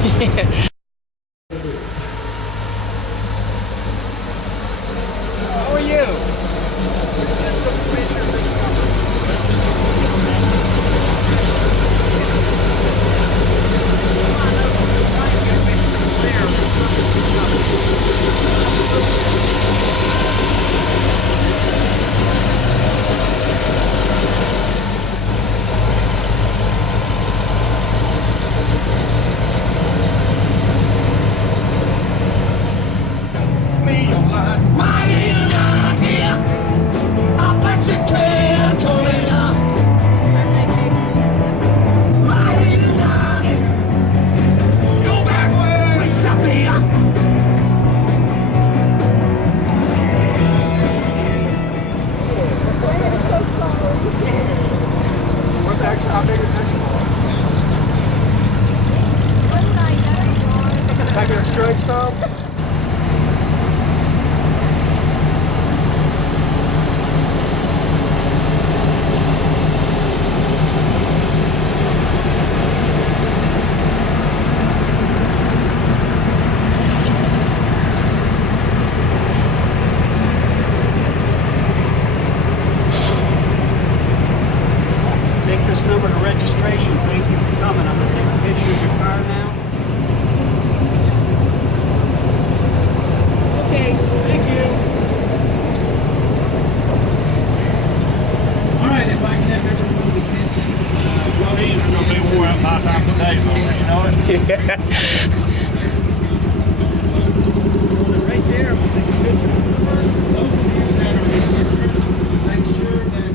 How are you? Just a picture of this how big is that? Can I get a straight some? This number to registration. Thank you for coming. I'm going to take a picture of your car now. Okay, thank you. All right, if I can have everyone's attention. These are going to be wore out 5 times a day, so you know it? Right there, I'm going to take a picture of the car. Those of you that are interested, make sure that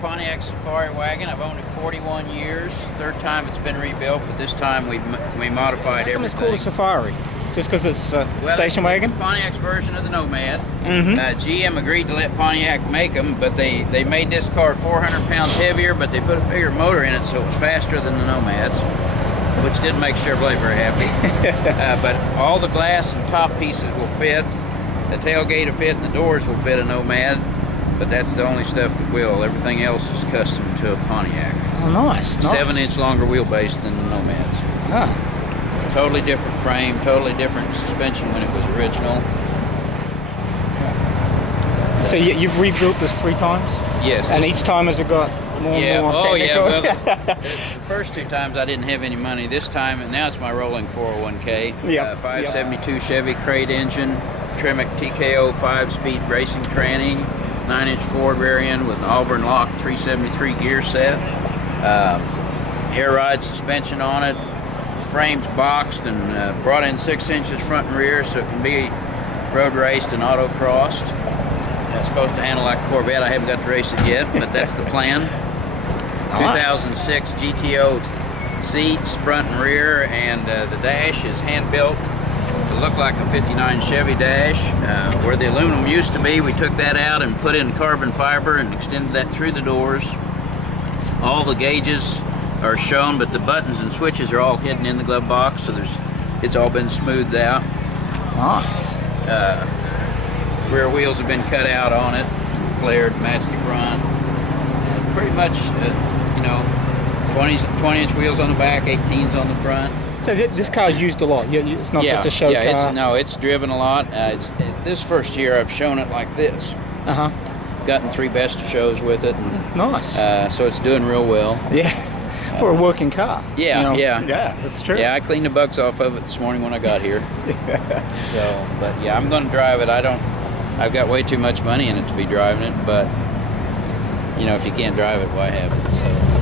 Pontiac Safari wagon. I've owned it 41 years. Third time it's been rebuilt, but this time we modified everything. It's called a Safari? Just because it's a station wagon? It's Pontiac's version of the Nomad. Mm-hmm. GM agreed to let Pontiac make them, but they made this car 400 pounds heavier, but they put a bigger motor in it, so it was faster than the Nomads, which didn't make Chevrolet very happy. But all the glass and top pieces will fit. The tailgate will fit, and the doors will fit a Nomad. But that's the only stuff that will. Everything else is custom to a Pontiac. Oh, nice. 7-inch longer wheelbase than the Nomads. Ah. Totally different frame, totally different suspension when it was original. So you've rebuilt this 3 times? Yes. And each time has it got more and more technical? Yeah. Well, the first 2 times I didn't have any money. This time, and now it's my rolling 401k. Yep. 572 Chevy Crate engine, Tremec TKO 5-speed racing tranny. 9-inch Ford variant with an Auburn lock 373 gear set. Air ride suspension on it. Frame's boxed and brought in 6 inches front and rear so it can be road raced and auto-crossed. It's supposed to handle like a Corvette. I haven't got to race it yet, but that's the plan. Nice. 2006 GTO seats, front and rear, and the dash is hand-built to look like a 59 Chevy dash. Where the aluminum used to be, we took that out and put in carbon fiber and extended that through the doors. All the gauges are shown, but the buttons and switches are all hidden in the glove box, so it's all been smoothed out. Nice. Rear wheels have been cut out on it, flared, matched the front. Pretty much, 20-inch wheels on the back, 18s on the front. So this car's used a lot. It's not just a show car. It's driven a lot. This first year I've shown it like this. Gotten 3 best of shows with it. And, nice. So it's doing real well. Yeah. For a working car. Yeah. Yeah, that's true. Yeah, I cleaned the bugs off of it this morning when I got here. So, but yeah, I'm going to drive it. I've got way too much money in it to be driving it, but if you can't drive it, why have it? So.